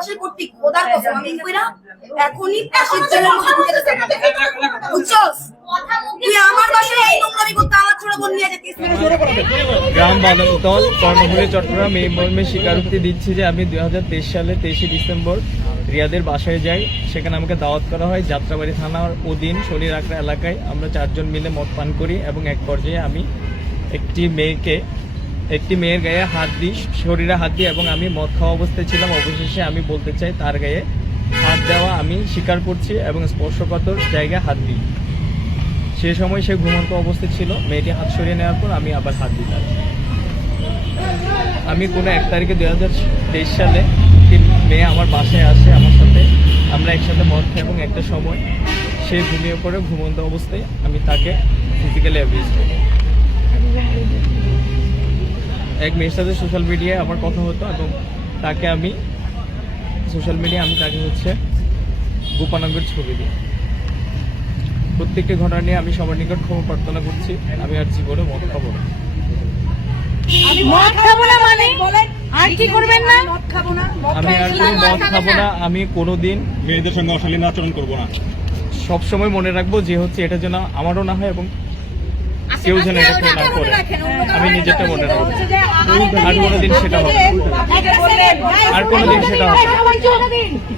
পাশে করতে খোদার কসম আমি কইরা এখনই ফাঁসির জেলের মধ্যে ঢুকে যেতে বুঝছস তুই আমার বাসায় এই নোংরামি করতে আমার ছোট বোন নিয়ে যেতিস গ্রাম বাদলতল কর্ণফুলী চট্টগ্রাম এই মর্মে স্বীকারোক্তি দিচ্ছি যে আমি 2023 সালে 23শে ডিসেম্বর রিয়াদের বাসায় যাই। সেখানে আমাকে দাওয়াত করা হয় যাত্রাবাড়ি থানার অধীন শনির আকড়া এলাকায়। আমরা 4 জন মিলে মদ পান করি এবং এক পর্যায়ে আমি একটি মেয়ের গায়ে হাত দিই, শরীরে হাত দিই এবং আমি মদ খাওয়া অবস্থায় ছিলাম। অবশেষে আমি বলতে চাই তার গায়ে হাত দেওয়া আমি স্বীকার করছি এবং স্পর্শকাতর জায়গায় হাত দিই। সে সময় সে ঘুমন্ত অবস্থায় ছিল। মেয়েটি হাত সরিয়ে নেওয়ার পর আমি আবার হাত দিতাম। আমি কোনো 1 তারিখে 2023 সালে একটি মেয়ে আমার বাসায় আসে আমার সাথে, আমরা একসাথে মদ খাই এবং একটা সময় সে ঘুমিয়ে পড়ে। ঘুমন্ত অবস্থায় আমি তাকে ফিজিক্যালি অ্যাবিউজ করি। এক মেয়ের সাথে সোশ্যাল মিডিয়ায় আমার কথা হতো এবং তাকে আমি তাকে গোপানাঙ্গের ছবি দিই। প্রত্যেকটি ঘটনা নিয়ে আমি সবার নিকট ক্ষমা প্রার্থনা করছি। আমি আর জীবনে মদ খাবো না। আমি আর কোনো মদ খাবো না। আমি কোনোদিন মেয়েদের সঙ্গে অশালীন আচরণ করবো না। সবসময় মনে রাখবো যে এটা যেন আমারও না হয় এবং কেউ যেন এটা না করে। আমি নিজেরটা মনে রাখবো, আর কোনোদিন সেটা হবে আর কোনোদিন সেটা হবে।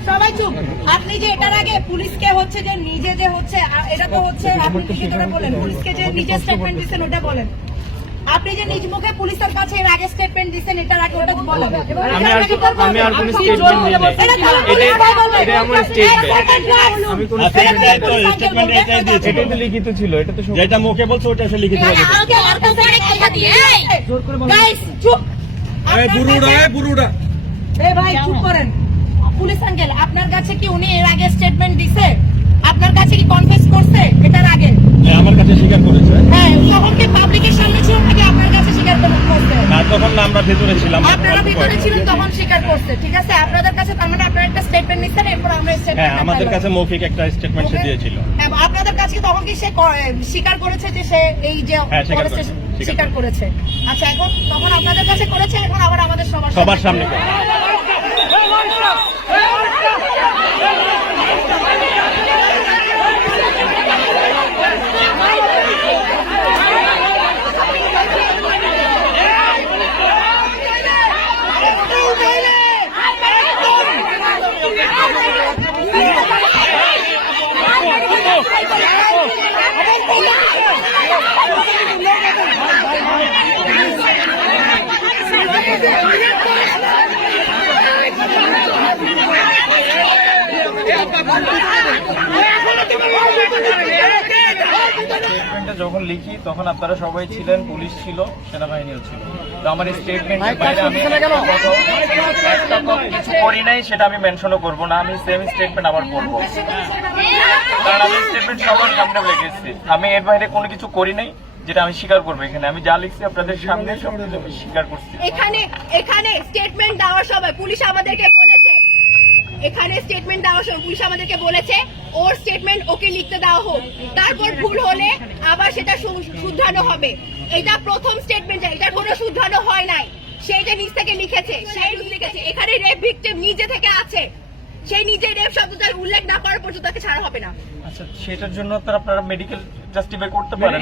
সবাই চুপ। আপনি যে এটার আগে পুলিশকে যে নিজে যে এটা তো আপনি ভিতরে বলেন, পুলিশকে যে নিজে স্টেটমেন্ট দিচ্ছেন ওটা বলেন। আপনি যে নিজ মুখে পুলিশের কাছে এর আগে স্টেটমেন্ট দিচ্ছেন এটার আগে ওটা বলেন। আমি আর কোনো স্টেটমেন্ট দিই না। এটা আমার স্টেটমেন্ট। আমি কোনো স্টেটমেন্ট এটাই দিয়েছি। এটা তো লিখিত ছিল। এটা তো যেটা মুখে বলছো ওটা এসে লিখিত হবে। গাইস চুপ। বুড়ুড়া এই ভাই চুপ করেন। পুলিশ আঙ্কেল আপনার কাছে কি উনি এর আগে স্টেটমেন্ট দিছে? আপনার কাছে কি কনফেস করছে এটার আগে? হ্যাঁ, আমার কাছে স্বীকার করেছে। হ্যাঁ, তখন কি পাবলিকের সামনে ছিল নাকি আপনার কাছে স্বীকার করছে? না, তখন না, আমরা ভেতরে ছিলাম। আপনারা ভিতরে ছিলেন তখন স্বীকার করছে। ঠিক আছে, আপনাদের কাছে তার মানে আপনারা একটা স্টেটমেন্ট নিছেন, এরপর আমরা স্টেটমেন্ট। হ্যাঁ, আমাদের কাছে মৌখিক একটা স্টেটমেন্ট সে দিয়েছিল। হ্যাঁ, আপনাদের কাছে তখন কি সে স্বীকার করেছে যে সে এই যে স্বীকার করেছে? আচ্ছা, এখন তখন আপনাদের কাছে করেছে, এখন আবার আমাদের সবার সামনে করে। স্টেটমেন্টটা যখন লিখি তখন আপনারা সবাই ছিলেন, পুলিশ ছিল, সেনাবাহিনীও ছিল। তো আমার স্টেটমেন্টের বাইরে আমি কিছু করি নাই, সেটা আমি মেনশনও করবো না। আমি সেম স্টেটমেন্ট আবার করবো, কারণ আমি স্টেটমেন্ট সবার সামনে লিখেছি। আমি এর বাইরে কোনো কিছু করি নাই যেটা আমি স্বীকার করবো। এখানে আমি যা লিখছি আপনাদের সামনে সব আমি স্বীকার করছি। এখানে স্টেটমেন্ট দেওয়ার সময় পুলিশ আমাদেরকে বলেছে, ওর স্টেটমেন্ট ওকে লিখতে দেওয়া হোক, তারপর ভুল হলে আবার সেটা শুধরানো হবে। এটা প্রথম স্টেটমেন্ট, এটা কোনো শুধরানো হয় নাই। সেইটা নিজ থেকে লিখেছে, এখানে রেপ ভিকটিম নিজে থেকে আছে, সেই নিজে রেপ শব্দটা উল্লেখ না করার পর্যন্ত তাকে ছাড়া হবে না। আচ্ছা, সেটার জন্য আপনারা মেডিকেল জাস্টিফাই করতে পারেন।